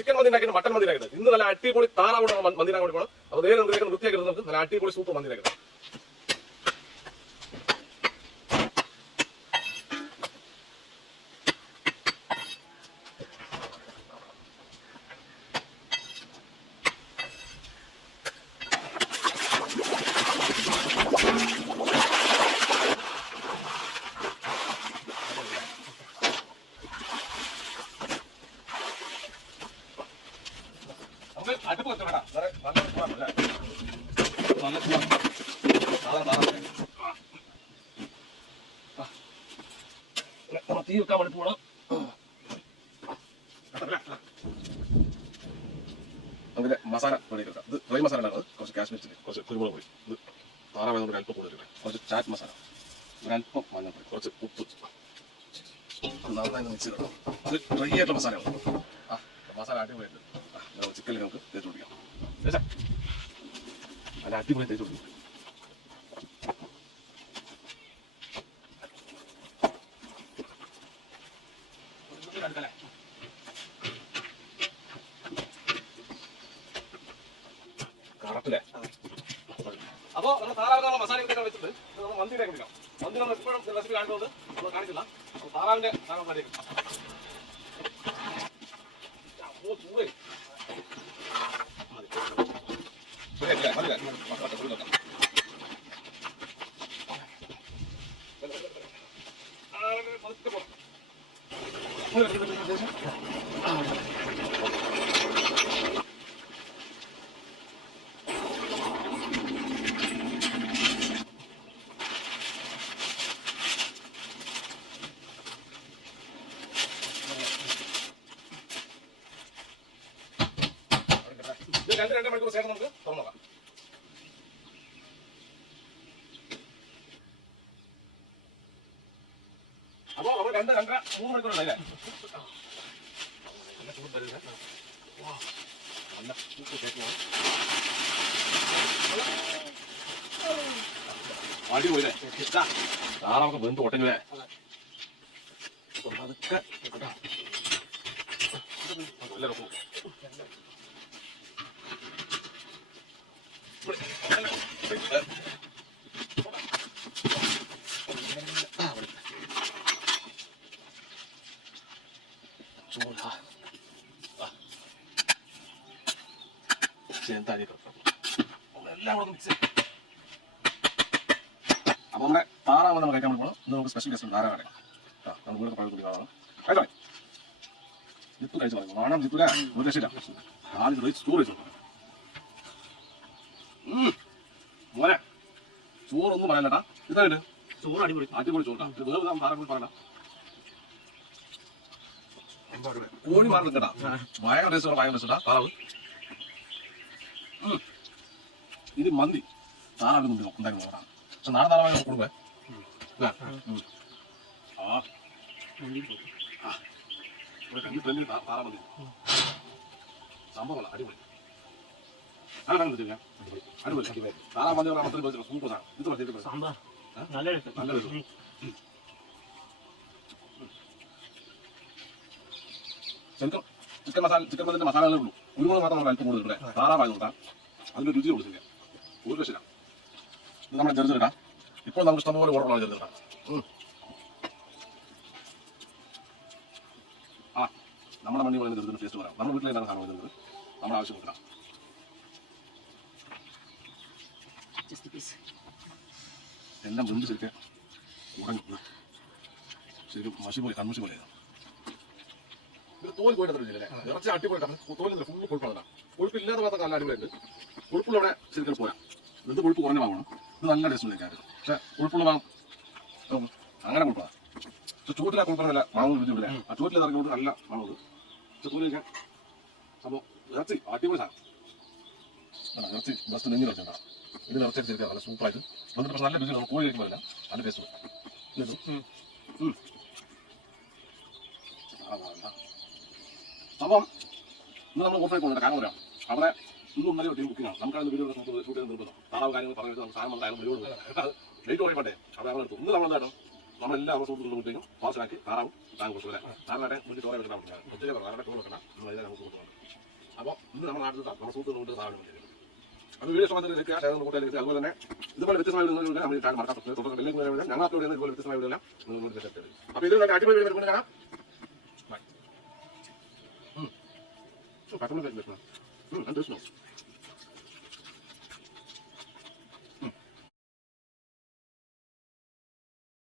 Chicken മന്തി ഉണ്ടാക്കിയിട്ട് mutton മന്തി ഉണ്ടാക്കിയത്. ഇന്ന് നല്ല അടിപൊളി താറാവോട് മന്തി ഉണ്ടാക്കി കൊടുക്കണം. അപ്പോൾ നേരെ വൃത്തിയാക്കി നമുക്ക് നല്ല അടിപൊളി സൂപ്പർ മന്തി ഉണ്ടാക്കണം. അടുപ്പ് വെച്ചോടാ നല്ല തീ വെക്കാൻ വേണ്ടി പോകണം. അതിന്റെ മസാല റെഡിയാക്കാം. ഇത് ഡ്രൈ മസാല ആണ്. കുറച്ച് കാശ്മീർ ചില്ലി, കുറച്ച് കുരുമുളക് പൊടി, ഇത് താറാവായതുകൊണ്ട് അല്പം കൂടുതൽ, കുറച്ച് ചാറ്റ് മസാല, ഒരല്പം മഞ്ഞൾപ്പൊടി, കുറച്ച് ഉപ്പ്, നന്നായി മിക്സ് ചെയ്യണം. അത് ഡ്രൈ ആയിട്ടുള്ള മസാലയാണ്. മസാല അടിപൊളിയായിട്ട് ചിക്കനിൽ നമുക്ക് തേച്ച് പിടിക്കാം. നല്ല അടിപൊളി തേച്ച് പിടിക്കും. കറക്റ്റല്ലേ? അപ്പോൾ നമ്മൾ താറാവിനുള്ള മസാല വെച്ചിട്ട് നമ്മൾ മന്തിയിലേക്ക് പിടിക്കാം. മന്തി നമ്മൾ എപ്പോഴും റെസിപ്പി കാണിക്കുന്നത് നമ്മൾ കാണിച്ചില്ല. അപ്പോൾ താറാവിന്റെ സാധനം റെഡിയാക്കും. രണ്ട് മണിക്കൂർ ശേഷം നമുക്ക് തുറന്നു നോക്കാം. അപ്പോൾ നമ്മൾ 2-2.5-3 മണിക്കൂർ ഉണ്ടായില്ലേ? നല്ല ചൂട് തരുന്നത്. നല്ല ചൂട് കേൾക്കുന്നത് അടിപൊളിയല്ലേ? താറാവൊക്കെ വെന്ത് ഒട്ടഞ്ഞേ. അതൊക്കെ നല്ല രസം. എല്ലാം കൂടെ മിക്സ് ചെയ്യും. അപ്പൊ നമ്മുടെ താറാവ് നമ്മൾ കഴിക്കാൻ വേണ്ടി പോകണം. ഇന്ന് നമുക്ക് സ്പെഷ്യൽ ഗസ്റ്റ് താറാവാണ്. നമ്മൾ വീട് പഴയ കൂടി കാണാം. കഴിച്ചോ? ജിത്തു കഴിച്ചു പറഞ്ഞു. വേണം ജിത്തുല, ഒരു രക്ഷയില്ല. ആദ്യം ചോറ് കഴിച്ചു. മോനെ ചോറൊന്നും പറയാനട്ടാ. ഇതായിട്ട് ചോറ് അടിപൊളി അടിപൊളി ചോറാ. താറാവ് പറയണ്ട. കോഴി മാറി കേട്ടാ. ഭയങ്കര ടേസ്റ്റ്, ഭയങ്കര ടേസ്റ്റാ താറാവ്. ഇത് മന്തി താറാവ് ഉണ്ടാക്കി നോക്കാം. പക്ഷെ നാളെ താറാവ് കൊടുക്കേ. താറാ മന്തി സംഭവമല്ല, അടിപൊളി. അടിപൊളി താറാ മന്തി പറഞ്ഞാൽ സൂപ്പർ സാധനം. ഇത് നല്ല രസം. ശരിക്കും ചിക്കൻ മന്തിന്റെ മസാലകളേ ഉള്ളൂ. കുരുമുളക് മാത്രം നമ്മൾ അല്പം കൂടുതൽ താറാവായി നോക്കാം. അതിന്റെ രുചി കൊടുത്തില്ല. ഒരു രക്ഷയില്ല. ഇത് നമ്മുടെ ചെറുതെടുക്കാം. ഇപ്പോൾ നമുക്ക് ഇഷ്ടംപോലെ ഓർമ്മ ചെറുതെടുക്കാം. നമ്മുടെ മണ്ണി പറയുന്ന ചെറുതിന് ടേസ്റ്റ് പറയാം. നമ്മുടെ വീട്ടിൽ എന്താണ് സാധനം വരുന്നത് നമ്മുടെ ആവശ്യം നോക്കണം. എല്ലാം വെന്ത് ശരിക്കും ഉടഞ്ഞു. ശരിക്കും മഷി പോലെ കൺമഷി പോലെ. ഇത് തോൽ പോയിട്ട് അത്ര രുചിയില്ലേ? ഇറച്ചി അടിപൊളിയാണ്. തോലില്ല, ഫുള്ള് കൊഴുപ്പാണ്. കൊഴുപ്പില്ലാത്ത ഭാഗത്തൊക്കെ നല്ല അടിപൊളിയുണ്ട്. കൊഴുപ്പുള്ള അവിടെ ശരിക്കും പോരാ. ഇത് കൊഴുപ്പ് കുറഞ്ഞ ഭാഗമാണ്. ഇത് നല്ല ടേസ്റ്റ് കഴിക്കാറ്. പക്ഷെ കൊഴുപ്പുള്ള ഭാഗം അങ്ങനെ കൊഴുപ്പാണ്. പക്ഷെ ചൂട്ടിലെ കൊഴുപ്പല്ല മണവും രുചിയില്ലേ? ആ ചൂട്ടിൽ ഇറങ്ങിക്കൊണ്ട് നല്ല മണത്. പക്ഷെ തോല് കഴിക്കാൻ സംഭവം ഇറച്ചി അടിപൊളി സാധനം. ഇറച്ചി ബസ്റ്റ് നെഞ്ഞിൽ വെച്ചിട്ടുണ്ടാകും. ഇത് ഇറച്ചി ശരിക്കും നല്ല സൂപ്പറായിട്ട് വന്നിട്ട്. പക്ഷെ നല്ല രുചി നമ്മൾ കോഴി കഴിക്കുമ്പോഴല്ല നല്ല ടേസ്റ്റ് വരും. സംഭവം ഇന്ന് നമ്മൾ ഓഫറായി പോകുന്നുണ്ട്. കാരണം പറയാം, അവിടെ ഇന്നും ഇന്നലെ ഒറ്റയും ബുക്കിംഗാണ്. നമുക്കത് വീഡിയോ ഷൂട്ട് ചെയ്ത് നിർബന്ധം. താറാവ് കാര്യങ്ങൾ പറഞ്ഞിട്ട് നമുക്ക് സാധനം വന്നാലും വീഡിയോ ഡേറ്റ് ഓടിയപ്പോട്ടെ അവിടെ അവിടെ എടുത്തു. ഇന്ന് നമ്മളെന്താട്ടോ നമ്മളെല്ലാം അവരുടെ സുഹൃത്തുക്കളുടെ വീട്ടിലേക്കും പാർസലാക്കി താറാവും താങ്കൾ കൊടുത്തു അല്ലേ? താറാടെ വീട്ടിൽ ചോറ് വെച്ചിട്ടാണ് ഉച്ചയ്ക്ക് താറാടെ ചോറ് വെക്കണം നമ്മളെല്ലാം നമുക്ക് കൊടുക്കുന്നുണ്ട്. അപ്പോൾ ഇന്ന് നമ്മുടെ നാട്ടിൽ നമ്മുടെ സുഹൃത്തുക്കളുടെ വീട്ടിൽ സാധനം ചെയ്യുന്നത് അത് വീഡിയോ സമയത്ത് ലഭിക്കുക കൂട്ടാൻ അതുപോലെ തന്നെ ഇതുപോലെ വ്യത്യസ്തമായ വീടുകൾ നമ്മൾ ചാനൽ മറക്കാൻ തുടർന്ന് വെല്ലുവിളി ഞങ്ങൾക്ക് ഇതുപോലെ വ്യത്യസ്തമായ വീടുകളെല്ലാം അപ്പോൾ ഇതിലുള്ള അടിപൊളി വീടുകൾ കാണാം. പച്ചമുളക്